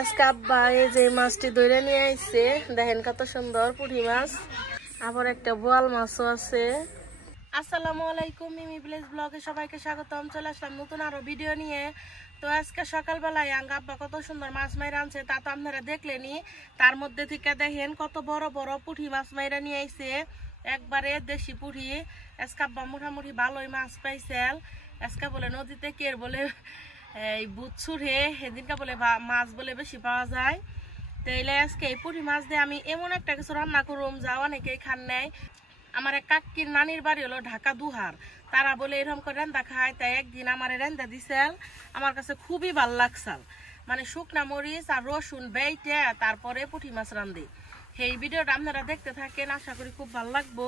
আজকে আব্বা এই যে মাছটি ধরে নিয়ে আইছে, দেখেন কত সুন্দর পুঁটি মাছ, আবার একটা বোয়াল মাছও আছে। আসসালামু আলাইকুম, মিমি ভিলেজ ব্লগে সবাইকে স্বাগতম। চলে আসলাম নতুন আরো ভিডিও নিয়ে। তো আজকে সকালবেলায় আব্বা কত সুন্দর মাছ মাইরা আনছে, তা তো আপনারা দেখলেনি। তার মধ্যে থেকে দেখেন কত বড় বড় পুঁটি মাছ মাইরা নিয়ে আইছে, একবারে দেশি পুঁটি। আজকে আব্বা মোটামুটি ভালোই মাছ পাইছে। আজকে বলে নদীতে কে বলে এই বুৎসুরে সেদিনকে বলে মাছ বলে বেশি পাওয়া যায়। তাইলে আজকে এই পুঁটি মাছ দিয়ে আমি এমন একটা কিছু রান্না করুম যা অনেকেই খান নেয়। আমার এক কাকির নানির বাড়ি হলো ঢাকা দুহার, তারা বলে এরকম করে রান্না খায়। তাই একদিন আমার রান্না দিছিল, আমার কাছে খুবই ভাল লাগছিল। মানে শুকনা মরিচ আর রসুন বেটে তারপরে পুঁটি মাছ রান্ধি। সেই ভিডিওটা আপনারা দেখতে থাকেন, আশা করি খুব ভালো লাগবো।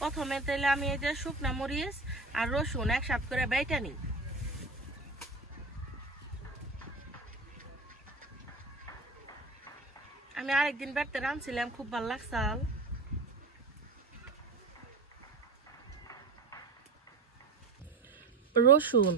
প্রথমে তাইলে আমি এই যে শুকনা মরিচ আর রসুন একসাথে করে বেটে নিই। আমি আরেকদিন বেড়তে রাঁধছিলাম, খুব ভালো লাগছিল। রসুন,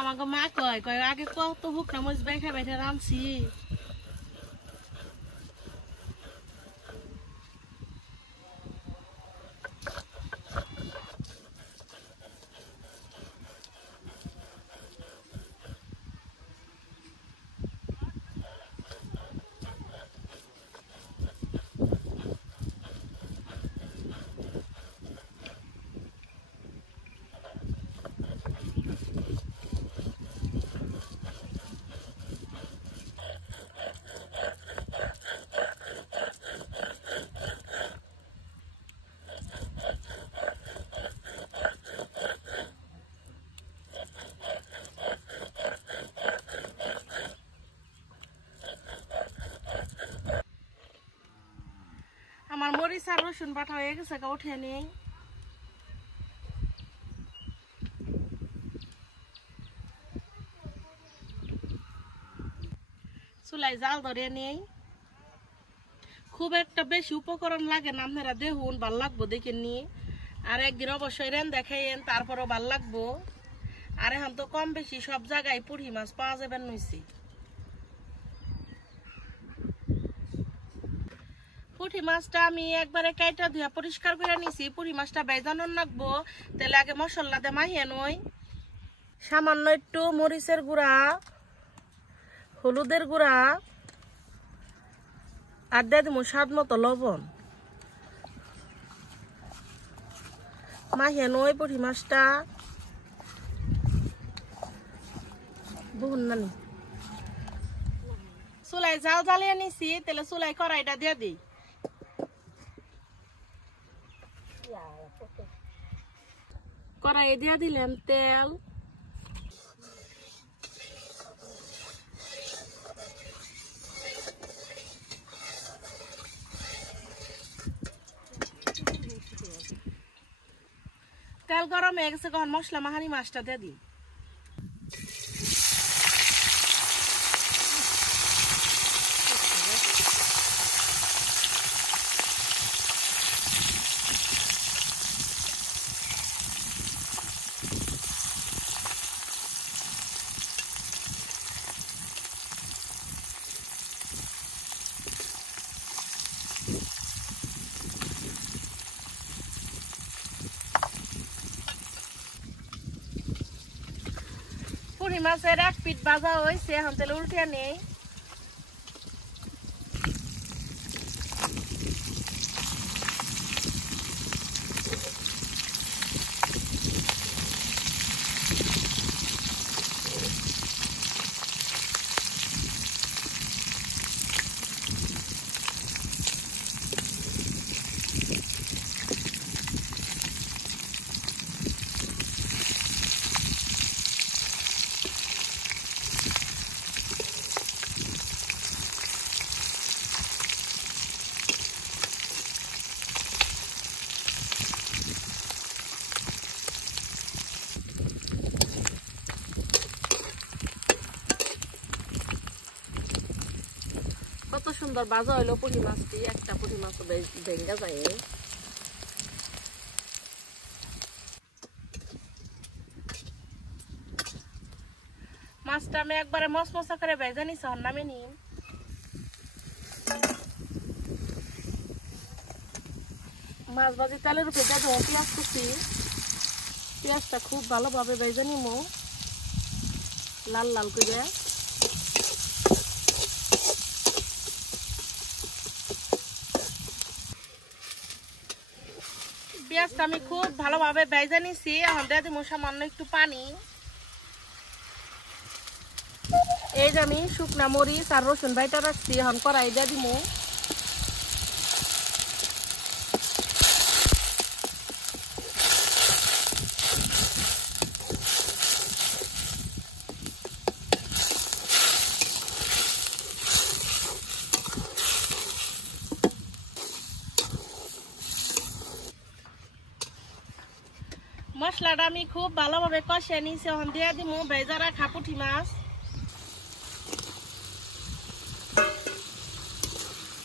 আমাকে মা কয় কয় আগে কত শুকনা মরিচ বেঠা বেঠা রাঁধছি। আমার মরিচ আর রসুন বাটা হয়ে গেছে, উঠে নেই। চুলাই জাল ধরে নেই। খুব একটা বেশি উপকরণ লাগে না, আপনারা দেখুন ভাল লাগবো দেখে নিয়ে। আর একদিন অবশ্যই রেন দেখাইন, তারপরও ভাল লাগবো। আর এখন তো কম বেশি সব জায়গায় পুঁটি মাছ পাওয়া যাবে নইছি। পুঁটি মাছটা আমি একবারে কাইটা ধুয়া পরিষ্কার করে নিছি। পুঁটি মাছটা বেজানো রাখবো, তাহলে আগে মশলা দিয়ে মাহিয়ে নই। সামান্য একটু মরিচের গুঁড়া, হলুদের গুঁড়া আর দিয়ে দিব স্বাদ মতো লবণ। মাহিয়ে নই পুঁটি মাছটা বহুন নানি। চুলাই জাল জ্বালিয়ে নিছি, তাহলে চুলাই কড়াইটা দিয়ে দিই। কড়াই দিয়ে দিলাম তেল, তেল গরম হয়ে গেছে, কখন মশলা মাহানি মাছটা দিয়ে দিই। পুঁটি মাছের এক পিঠ ভাজা হয়েছে, এখন তাহলে উল্টিয়ে নেই। সুন্দর ভাজা হইলো পুঁটি মাছটি, একটা পুঁটি মাছ ভেঙ্গা যায়। মাছটা আমি একবারে মশমশা করে ভেজে নিছি, নামে নি। মাছ ভাজি তেলের উপরে দেবো পেঁয়াজ কুচি, পেঁয়াজটা খুব ভালোভাবে ভেজে নিমু লাল লাল করে। পেঁয়াজটা আমি খুব ভালোভাবে ভেজে নিছি, এখন দিয়ে দিব সামান্য একটু পানি। এই যে আমি শুকনা মরিচ আর রসুন বাইটা রাখছি, এখন কড়াই দিয়ে দিব। মশলাটা আমি খুব ভালোভাবে কষিয়ে নিয়েছি, এখন দিয়ে দিব ভেজা রাখা পুঁটি মাছ।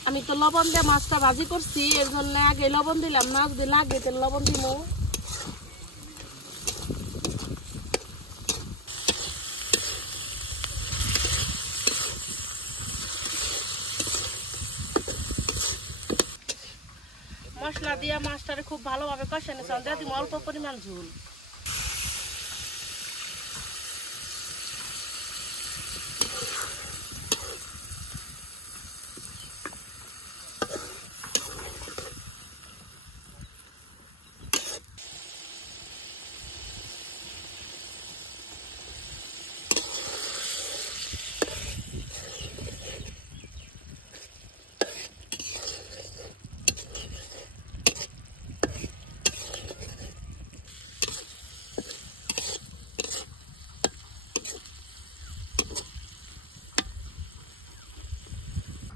আমি তো লবণ দিয়ে মাছটা ভাজি করছি, এর জন্য আগে লবণ দিলাম না, যদি লাগে তাহলে লবণ দিব। মশলা দিয়ে মাছটারে খুব ভালোভাবে কষিয়ে নিয়েছি, দিয়ে দিব অল্প পরিমাণ ঝোল।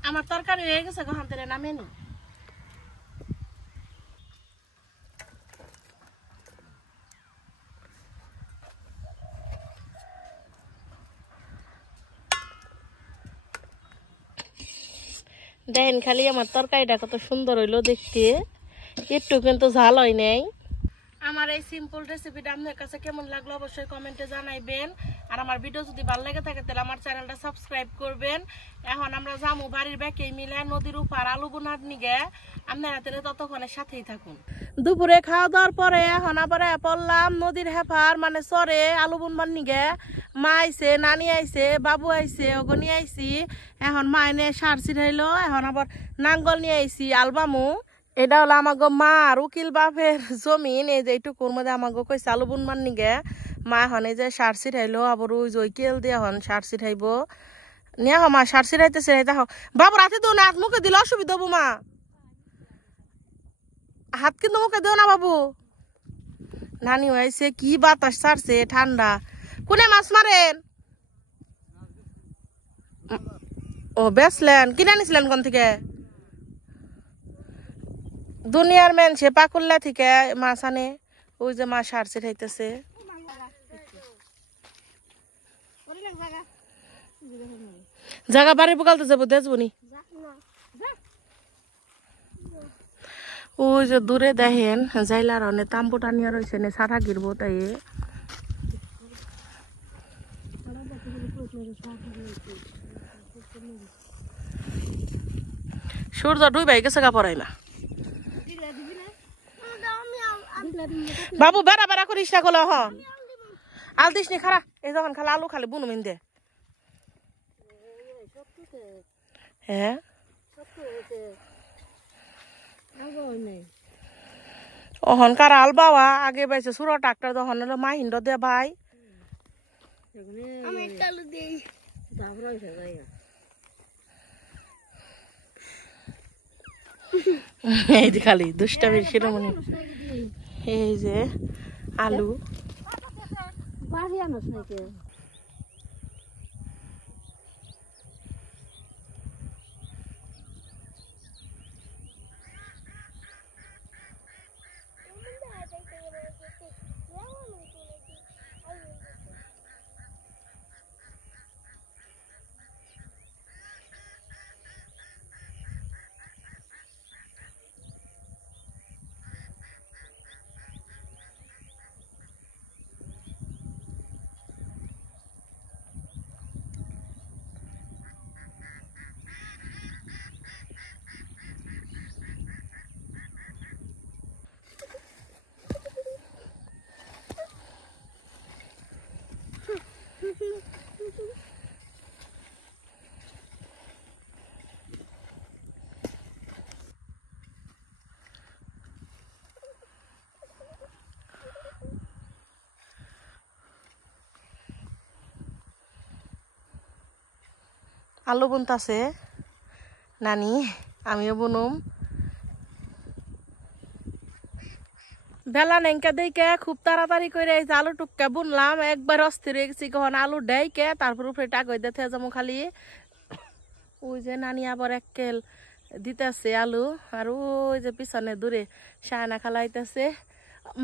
আমার তরকারি হয়ে গেছে, এখন তেলে নামিয়ে নি। দেখেন খালি আমার তরকারিটা কত সুন্দর হইলো দেখতে, একটু কিন্তু ঝাল হয় নাই। আমার এই সিম্পল রেসিপিটা আপনাদের কাছে কেমন লাগলো অবশ্যই কমেন্টে জানাইবেন। আর আমার ভিডিও যদি ভালো লেগে থাকে তাহলে আমার চ্যানেলটা সাবস্ক্রাইব করবেন। এখন আমরা যাবো বাড়ির ব্যাকে মিলে নদীর উপর আলু বোনার নিগে, আপনারা তাহলে ততক্ষণের সাথেই থাকুন। দুপুরে খাওয়া দাওয়ার পরে এখন আবার পড়লাম নদীর হেফার মানে চরে আলু বুনবার নিগে। মা আইছে, নানি আইছে, বাবু আইছে, অগনি আইছি। এখন মা এনে সার ছিটাইলো, এখন আবার নাঙ্গল নিয়ে আইছি আলবামু। এটা হলো আমাগো মা আর উকিল বাপের জমিন, এই যে এইটুকুর মধ্যে আমাগো কইছে আলু বুনবার নিগে। মা এখন এই যে সার ছিটাইলো, আবার ওই যে কেল দিয়ে এখন সার ছিটাইব। নিয়ে মা সার ছিটাইতেছে, বাবু রাতে তো না, হাত মুখে দিলে অসুবিধা হবো মা, হাত কিন্তু মুখে দেও না বাবু। নানি হয়েছে কি বাতাস ছাড়ছে ঠান্ডা। কোনে মাছ মারেন? ও বেচলেন, কিনে আনিছিলেন কোন থেকে? দুনিয়ার মেন সে পাকুল্লা থেকে মাছ আনে। ওই যে মাছ সার ছিটাইতেছে। জায়গা বাড়ি বকালতে যাবো, দেখবনি। ওই যে দূরে দেখেন জাইলার অনেক তাম্বুটা নিয়ে রয়েছে, সারা গিরবো তাই। সূর্য ডুবাই গেছে গা পড়াই না। বাবু বেড়া বেড়া করিস না গেল, হ আল দিস নি খারা। এই যখন খালা আলু খালি বুনু মিন দে। হ্যাঁ ওহন কার আল বাবা আগে বাইছে সুরা ট্রাক্টর, যখন হলো মাহিন্দ্র দে ভাই। এই যে খালি দুষ্টামির শিরোমণি। এই যে আলু বাড়ি আনস নাকি? আলু বুনতাছে নানি, আমিও বুনুম। বেলা নেংকা দেখে খুব তাড়াতাড়ি করে আলু টুককা বুনলাম, একবার অস্থির হয়ে গেছি কখন আলু ডাইকে তারপর উপরে টাকা দিতে যাবো খালি। ওই যে নানি আবার এককেল দিতেছে আলু, আর ওই যে পিছনে দূরে শায়না খালাইতেছে।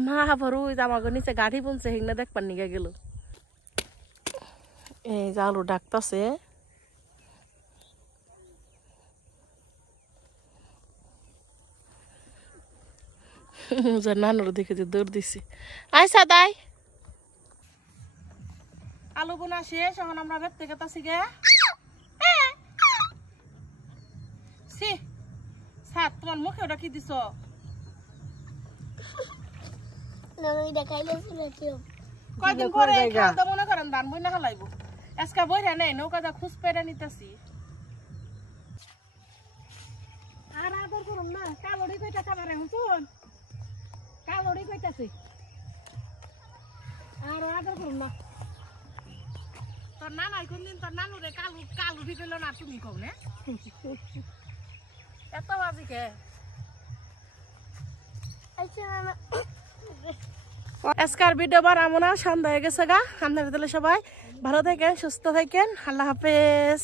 মা আবার ওই যে আমাকে নিচে গাড়ি বুনছে হিংনা দেখবার নিগে গেল। এই যে আলু ডাকতেছে। নানুর দেখে যে দৌড় দিছি। আইসা দাই আলু বোনা শেষ, এখন আমরা বের থেকে তাছি গে। তোমার মুখে ওটা কি দিছ? কয়দিন পরে খাওয়া মনে করেন ধান বই না খালাইব। আজকে বইরা নেই নৌকাটা খুঁজ পেরে নিতেছি। আর আদর করুন না, কালোড়ি কইতাছে আমার এখন শুন, কালোড়ি কইতাছে আর আদর করুন না। তোর নানাই কোনদিন তোর নানুরে কালুড়ি কইল না, তুমি কও না এত বাজি কে? আজকার ভিডিও বানাবো না, সন্ধ্যা হয়ে গেছে গা। আপনারা তাহলে সবাই ভালো থাকেন, সুস্থ থাকেন, আল্লাহ হাফেজ।